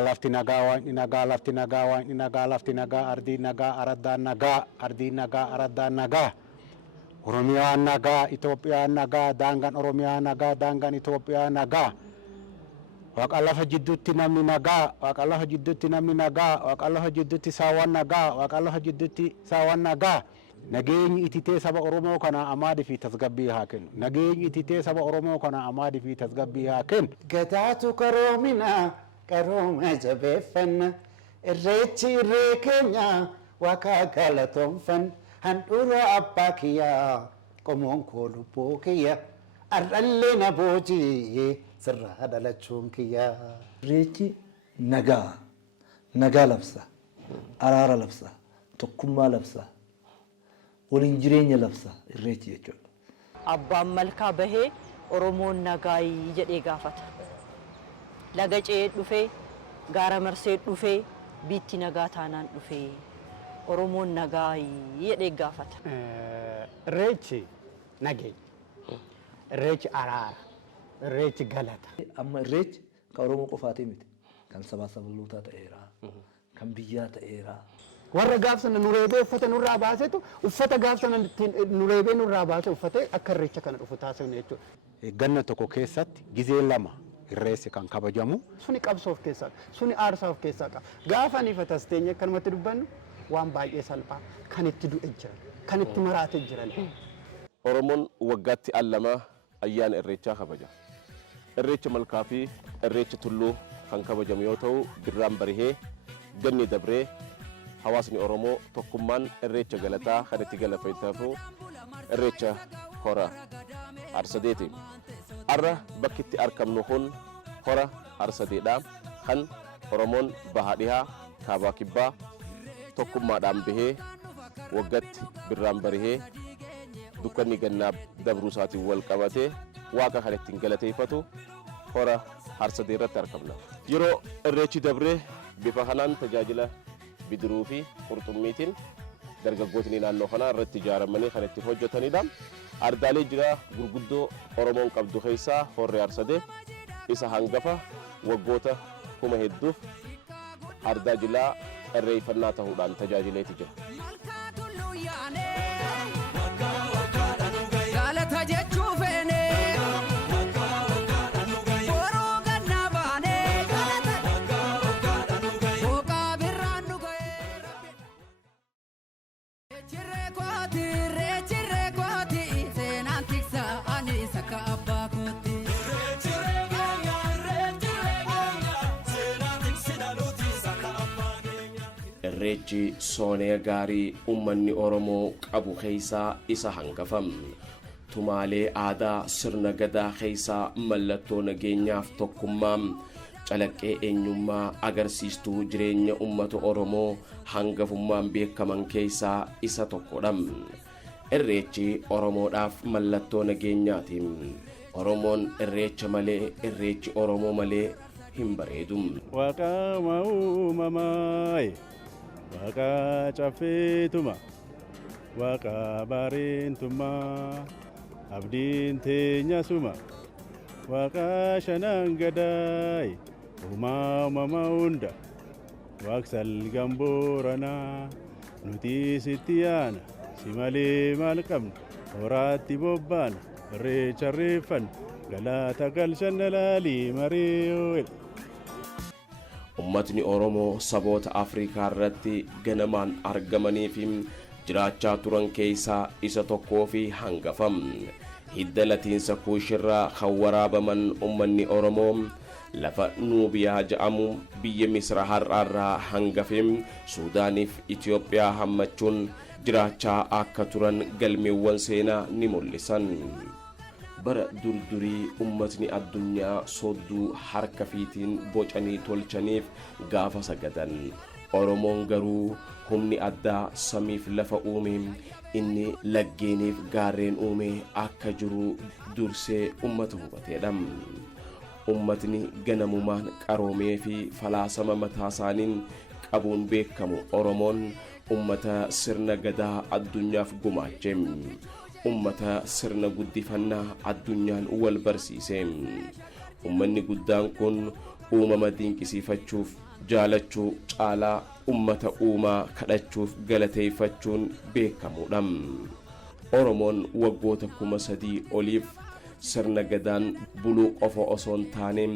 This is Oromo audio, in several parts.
lafti nagaa waan nagaa lafti nagaa waan nagaa lafti nagaa ardii nagaa araddaan nagaa ardii nagaa araddaan nagaa Oromiyaan nagaa Itoophiyaan nagaa daangaan Oromiyaa nagaa daangaan Itoophiyaa nagaa Waaqa lafa jidduutti namni nagaa Waaqa lafa jidduutti namni nagaa Waaqa lafa jidduutti saawwan nagaa Waaqa lafa jidduutti saawwan nagaa nageenyi ititee saba Oromoo kana amaadii fi tasgabbii haa kennu nageenyi ititee saba Oromoo kana amaadii fi tasgabbii haa kennu gadaatu karoomina karooma jabeeffanna irreechi irree keenya Waaqa galatoonfanna handhuura abbaa kiyyaa qomoon koo lubbuu kiyya arrallee na boojii sirraa dhalachuun kiyyaa. Irreechi nagaa labsa araara labsa tokkummaa labsa waliin jireenya labsa irreechi jechuudha. Abbaan malkaa bahee Oromoon nagaayii jedhee gaafata. Laga ce'ee dhufee gaara marsee dhufee biitti nagaa taanaan dhufee Oromoon nagaayii jedhee gaafata. Irreechi nageenya irreechi araara irreechi galata. Amma irreechi kan Oromoo qofaatii miti kan sabaa sablammootaa ta'eera kan biyyaa ta'eera. Warra gaafsana nureebee uffata nurraa baasetu uffata gaafsana nureebee nurraa baase uffate akka irreecha kana dhufu taasifne jechuudha. Ganna tokko keessatti gizee lama irreessi kan kabajamu suni qabsoof keessaa suni aarsaaf keessaa qaba. Gaafa ni fatasteenya kanumatti dubbannu waan baay'ee salphaa kan itti du'e jiran kan itti maraate jiran. Oromoon waggaatti allama ayyaana irreechaa kabaja. Irreecha malkaa fi irreecha tulluu kan kabajamu yoo ta'u birraan barihee ganni dabree hawaasni Oromoo tokkummaan irreecha galataa kan itti galateeffatu irreecha hora Arsadeeti. Arra bakki itti argamnu kun hora Arsadeedha kan Oromoon bahaa dhihaa kaabaa kibbaa tokkummaadhaan bahee waggaatti birraan barihee dukkanni gannaa dabruu isaatiin wal qabatee waaqa kan ittiin galateeffatu hora Arsadee irratti argamna. Yeroo irreechi dabree bifa kanaan tajaajila bidiruu fi qurxummiitiin dargaggootni naannoo kanaa irratti ijaaramanii kan ittiin hojjetanidha. Ardaalee jira gurguddoo Oromoon qabdu keessaa horri Arsadee isa hangafa waggoota kuma hedduuf ardaa jilaa irreeffannaa ta'uudhaan tajaajileeti jira. Irreechi soonee gaarii uummanni Oromoo qabu keessaa isa hangafam. Tumaalee aadaa sirna gadaa keessaa mallattoo nageenyaaf tokkummaa calaqqee eenyummaa agarsiistuu jireenya uummata Oromoo hangafummaan beekaman keessaa isa tokkodha. Irreechi Oromoodhaaf mallattoo nageenyaati. Oromoon irreecha malee irreechi Oromoo malee hin bareedu. Waaqa uumamaay Waaqa caffeetuma Waaqa baareentummaa abdiin teenya suma Waaqa shanan gadaay uumama hunda Waaqsal gambooranaa nuti sitti yaana si malee maal qabna horaatti bobbaana irreecha irreeffanna galata galchanna laalii maree. Ummatni Oromoo saboota Afrikaa irratti ganamaan argamanii fi jiraachaa turan keessaa isa tokkoo fi hangafam. Hidda latiinsa kuushirraa kan waraabaman ummanni Oromoo lafa Nuubiyaa jedhamu biyya Misra har'aarraa hangafim Suudaaniif Itoophiyaa hammachuun jiraachaa akka turan galmeewwan seenaa ni mul'isan. Bara durdurii ummatni addunyaa soodduu harka fiitiin bocanii tolchaniif gaafa sagadan. Oromoon garuu humni addaa samiif lafa uume inni laggeeniif gaarreen uume akka jiru dursee ummata hubateedha. Ummatni ganamumaan qaroomee fi falaasama mataa isaaniin qabuun beekamu Oromoon ummata sirna gadaa addunyaaf gumaache. Ummata sirna guddifannaa addunyaan wal barsiise. Ummanni guddaan kun uumama dinqisiifachuuf jaalachuu caalaa ummata uumaa kadhachuuf galateeffachuun beekamuudha. Oromoon waggoota 3,000 oliif sirna gadaan buluu qofa osoo hin taane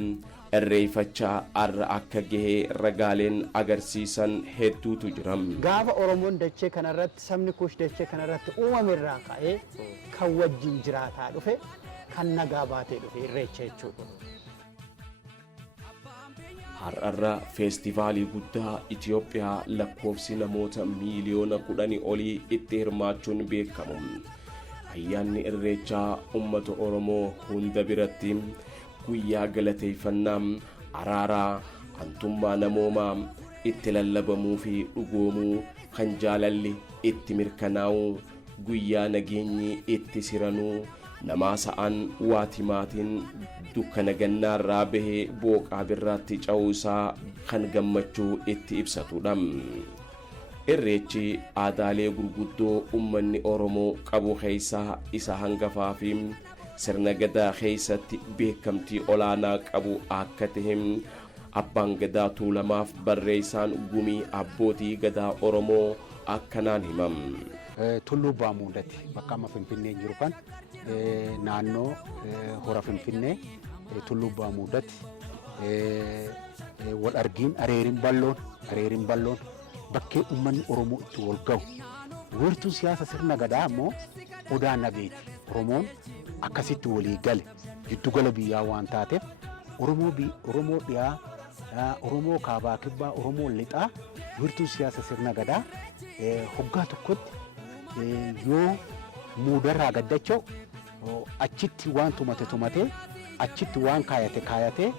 irreeffachaa arra akka gahee ragaaleen agarsiisan hedduutu jira. Gaafa Oromoon dachee kanarratti sabni Kuush dachee kanarratti uumame irraa ka'ee kan wajjin jiraataa dhufe kan nagaa baatee dhufe irreecha jechuudha. Har'arra feestivaalii guddaa Itoophiyaa lakkoofsi namoota miiliyoona 10 olii itti hirmaachuun beekamu. Ayyaanni irreechaa uummata Oromoo hunda biratti guyyaa galateeffannaa, araaraa, antummaa namoomaa itti lallabamuu fi dhugoomuu kan jaalalli itti mirkanaa'u, guyyaa nageenyi itti siranuu, namaa sa'an waatimaatiin dukkana gannaarraa bahee booqaa birraatti ca'uu isaa kan gammachuu itti ibsatudha. Irreechi aadaalee gurguddoo ummanni Oromoo qabu keessaa isa hangafaa fi sirna gadaa keessatti beekamtii olaanaa qabu akka ta'e abbaan gadaa Tuulamaaf barreessaan gumii abbootii gadaa Oromoo akkanaan himam. Tulluu Baamuudatti bakka amma Finfinnee jiru kan naannoo hora Finfinnee Tulluu Baamuudatti wal argiin areeriin balloon bakkee uummanni Oromoo itti wal ga'u. Wiirtuun siyaasa sirna gadaa immoo odaa nageeti. Oromoon akkasitti walii gale giddugala biyyaa waan taateef Oromoo dhiyaa, Oromoo kaabaa kibbaa, Oromoo lixaa wiirtuun siyaasa sirna gadaa hoggaa tokkotti yoo muudarraa gaddachoo achitti waan tumatee achitti waan kaayatee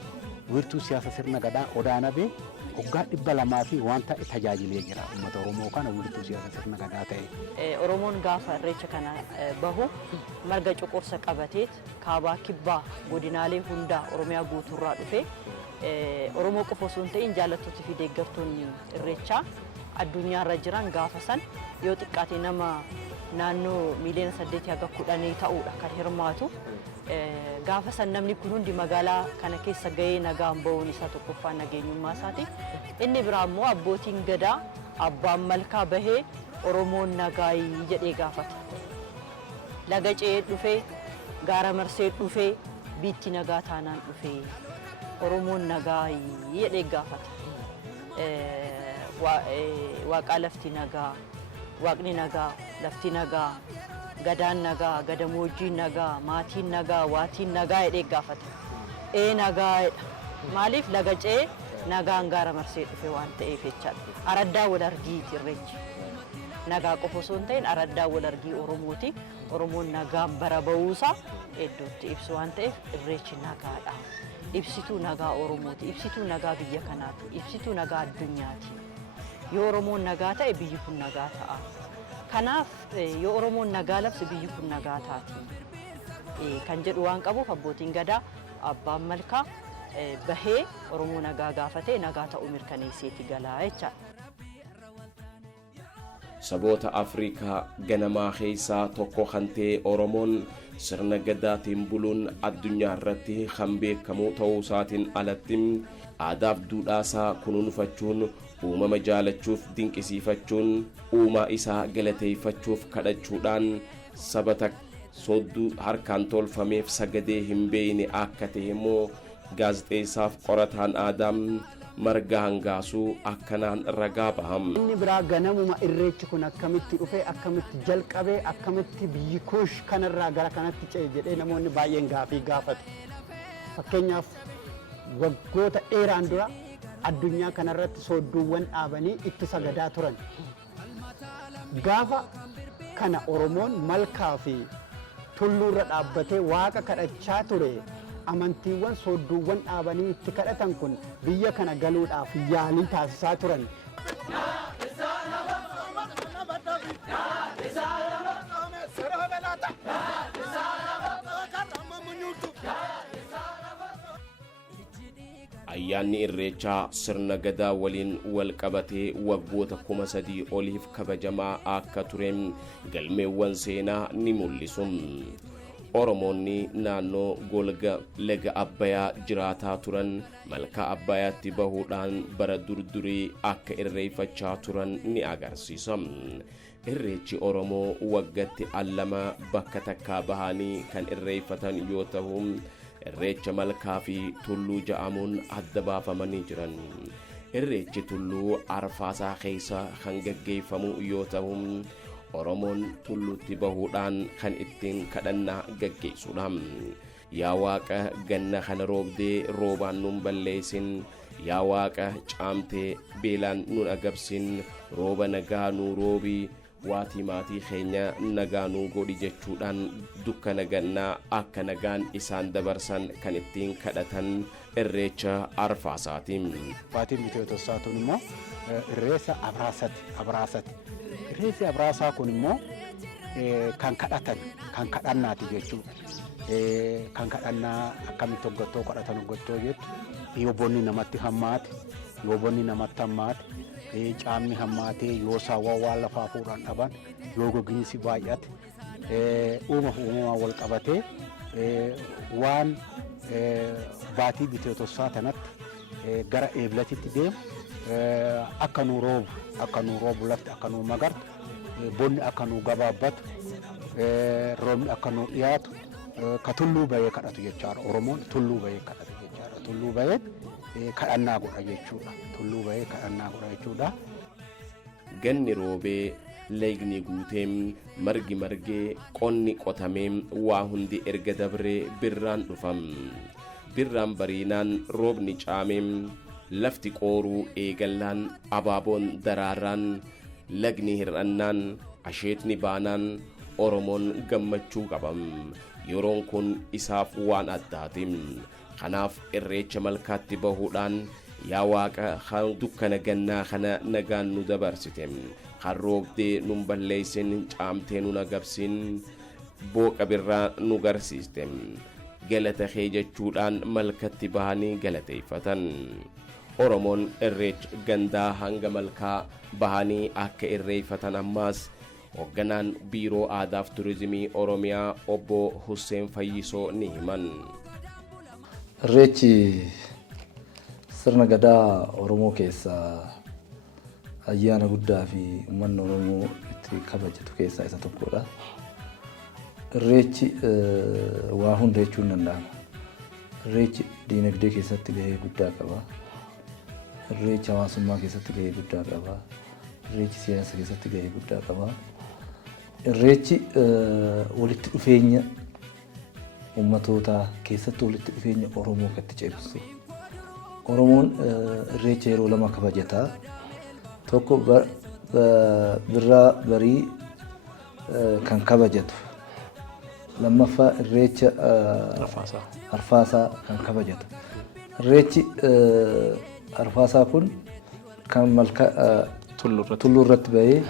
wiirtuu siyaasa sirna gadaa odaa nabee hoggaa 200 fi waan ta'e tajaajilee jira uummata Oromoo kana wiirtuu siyaasa sirna gadaa ta'e. Oromoon gaafa irreecha kana bahu marga cuqursa qabateet kaabaa kibbaa godinaalee hundaa Oromiyaa guutuurraa dhufe Oromoo qofa osoo hin ta'in jaallattootii fi deeggartoonni irreechaa addunyaarra jiran gaafa san yoo xiqqaate nama naannoo miiliyoona 8 haga 10 ta'uudha kan hirmaatu. Gaafa san namni kun hundi magaalaa kana keessa gahee nagaan ba'uun isaa tokkoffaa nageenyummaa isaati. Inni biraa immoo abbootiin gadaa abbaan malkaa bahee Oromoon nagaayii jedhee gaafata. Laga ce'ee dhufee gaara marsee dhufee biitti nagaa taanaan dhufee Oromoon nagaayii jedhee gaafata. Waaqaa lafti nagaa, waaqni nagaa, lafti nagaa, gadaan nagaa, gadamoojjiin nagaa, maatiin nagaa, waatiin nagaa jedhee gaafata. Nagaa maaliif laga ce'ee nagaan gaara marsee dhufe waan ta'eef jechaadha. Araddaa wal argiiti irreechi. Nagaa qofa osoo hin ta'in araddaa wal argii Oromooti. Oromoon nagaan bara ba'uusaa iddootti ibsu waan ta'eef irreechi nagaadha. Ibsituu nagaa Oromooti, ibsituu nagaa biyya kanaati, ibsituu nagaa addunyaati. Yoo Oromoon nagaa ta'e biyyi kun nagaa ta'a. Kanaaf yoo Oromoon nagaa labse biyyi kun nagaa taati. Kan jedhu waan qabuuf abbootiin gadaa abbaan malkaa bahee Oromoo nagaa gaafatee nagaa ta'uu mirkaneesseeti galaa jechaadha. Saboota Afrikaa ganamaa keessaa tokko kan ta'e Oromoon sirna gadaatiin buluun addunyaa irratti kan beekamu ta'uu isaatiin alatti aadaaf duudhaasaa kunuunfachuun uumama jaalachuuf dinqisiifachuun uumaa isaa galateeffachuuf kadhachuudhaan sabata sodduu harkaan tolfameef sagadee hin beeyne akka ta'e immoo gaazexeessaaf qorataan aadaa Marga Hangaasuu akkanaan ragaa baham. Inni biraa ganamuma irreechi kun akkamitti dhufe akkamitti jalqabee akkamitti biyyi Kuush kanarraa gara kanatti ce'e jedhee namoonni baay'een gaafii gaafatu. Fakkeenyaaf waggoota dheeraan dura addunyaa kanarratti soodduuwwan dhaabanii itti sagadaa turan. Gaafa kana Oromoon malkaa fi tulluurra dhaabbatee waaqa kadhachaa ture. Amantiiwwan soodduuwwan dhaabanii itti kadhatan kun biyya kana galuudhaaf yaalii taasisaa turan. Ayyaanni irreechaa sirna gadaa waliin wal qabatee waggoota 3,000 oliif kabajamaa akka tureen galmeewwan seenaa ni mul'isu. Oromoonni naannoo golga laga Abbayyaa jiraataa turan malkaa Abbayyaatti bahuudhaan bara durdurii akka irreeffachaa turan ni agarsiisa. Irreechi Oromoo waggaatti allama bakka takkaa bahanii kan irreeffatan yoo ta'u irreecha malkaa fi tulluu ja'amuun adda baafamanii jiran. Irreechi tulluu Arfaasaa keessa kan gaggeeffamu yoo ta'u Oromoon tulluutti bahuudhaan kan ittiin kadhannaa gaggeessudha. Yaa Waaqa ganna kana roobdee roobaan nun balleessin, yaa Waaqa caamtee beelaan nun agabsin, rooba nagaa nuu roobi, waatii maatii keenya nagaa nuu godhi jechuudhaan dukkana gannaa akka nagaan isaan dabarsan kan ittiin kadhatan irreecha Arfaasaatiin. Waatiin Bitootessaa tun immoo irreessa Abraasati. Irreessi Abraasaa kun immoo kan kadhatan kan kadhannaati jechuudha. Kan kadhannaa akkamitti hoggattoo kadhatan hoggattoo jettu yoo bonni namatti hammaate caamni hammaatee yoo saawwan waan lafaa fuudhan dhaban yoo gogiinsi baay'ate uumamaan wal qabatee waan baatii Bitootessaa tanatti gara eeblatitti deemu akka nuu roobu lafti akka nuu magartu bonni akka nuu gabaabbatu roobni akka nuu dhiyaatu ka tulluu bahee kadhatu jechaadha. Oromoon tulluu bahee kadhatu jechaadha. Tulluu bahee kadhannaa godha jechuudha. Ganni roobee leegni guuteem margi margee qonni qotameem waa hundi erga dabree birraan dhufam. Birraan bariinaan roobni caameem lafti qooruu eegallaan abaaboon daraaraan lagni hir'annaan asheetni baanaan Oromoon gammachuu qabam. Yeroon kun isaaf waan addaatim. Kanaaf irreecha malkaatti bahuudhaan yaa Waaqa kan dukkana gannaa kana nagaan nu dabarsitem, kan roobdee nun balleessin, caamtee nun agabsin, booqa birraa nu garsiistem. Galata kee jechuudhaan malkatti bahanii galateeffatan. Oromoon irreecha gandaa hanga malkaa bahanii akka irreeffatan ammaas hoogganaan biiroo aadaaf turizimii Oromiyaa obbo Hussein Fayyisoo ni himan. Irreechi sirna gadaa Oromoo keessaa ayyaana guddaa fi uummanni Oromoo itti kabajatu keessaa isa tokkodha. Irreechi waa hunda jechuun danda'ama. Irreechi diinagdee keessatti gahee guddaa qaba. Irreechi hawaasummaa keessatti gahee guddaa qaba. Irreechi siyaasa keessatti gahee guddaa qaba. Irreechi walitti dhufeenya uummatootaa keessatti walitti dhufeenya Oromoo kan itti cimsu. Oromoon irreecha yeroo lama kabajata. Tokko birraa barii kan kabajatu. Lammaffaa irreecha Arfaasaa kan kabajatu. Irreechi Arfaasaa kun kan malka tulluu irratti bahee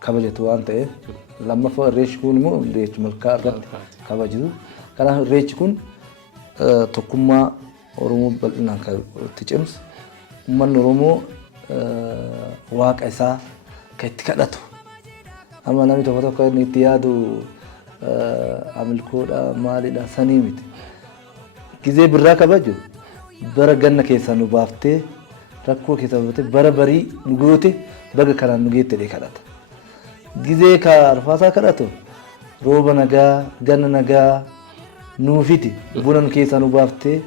kabajatu waan ta'eef lammaffaa irreechi kun immoo irreecha malkaa irratti kabajatu. Kanaaf irreechi kun tokkummaa Oromoo bal'inaan kan itti cimsu. Uummanni Oromoo waaqa isaa kan itti kadhatu. Amma namni tokko tokko inni itti yaadu amilkoodha maalidha sanii miti. Gizee birraa kabaju bara ganna keessaa nu baaftee rakkoo keessaa baaftee bara barii nu goote baga kanaan nu geette dhee kadhata. Gizee ka Arfaasaa kadhatu rooba nagaa ganna nagaa nuufiti buna nu keessaa nu baaftee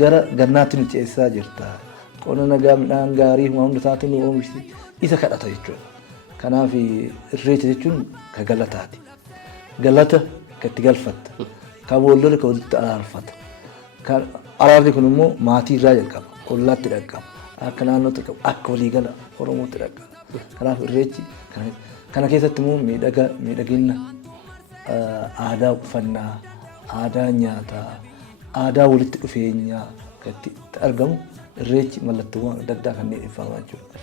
gara gannaatti nu ceessaa jirta. Qonna nagaa midhaan gaarii hunda isaatti nu oomishti isa kadhata jechuudha. Kanaaf irreecha jechuun ka galataati. Galata kan itti galfatta. Kan boollola kan walitti araarfata. Araarri kun immoo maatii irraa jalqaba. Ollaatti dhaqqaba. Akka naannootti dhaqqaba. Akka waliigala Oromootti dhaqqaba. Kanaaf irreechi kana keessatti immoo miidhagina aadaa uffannaa, aadaa nyaataa, aadaa walitti dhufeenyaa kan itti argamu irreechi mallattoowwan adda addaa kanneen ibsamaa jechuudha.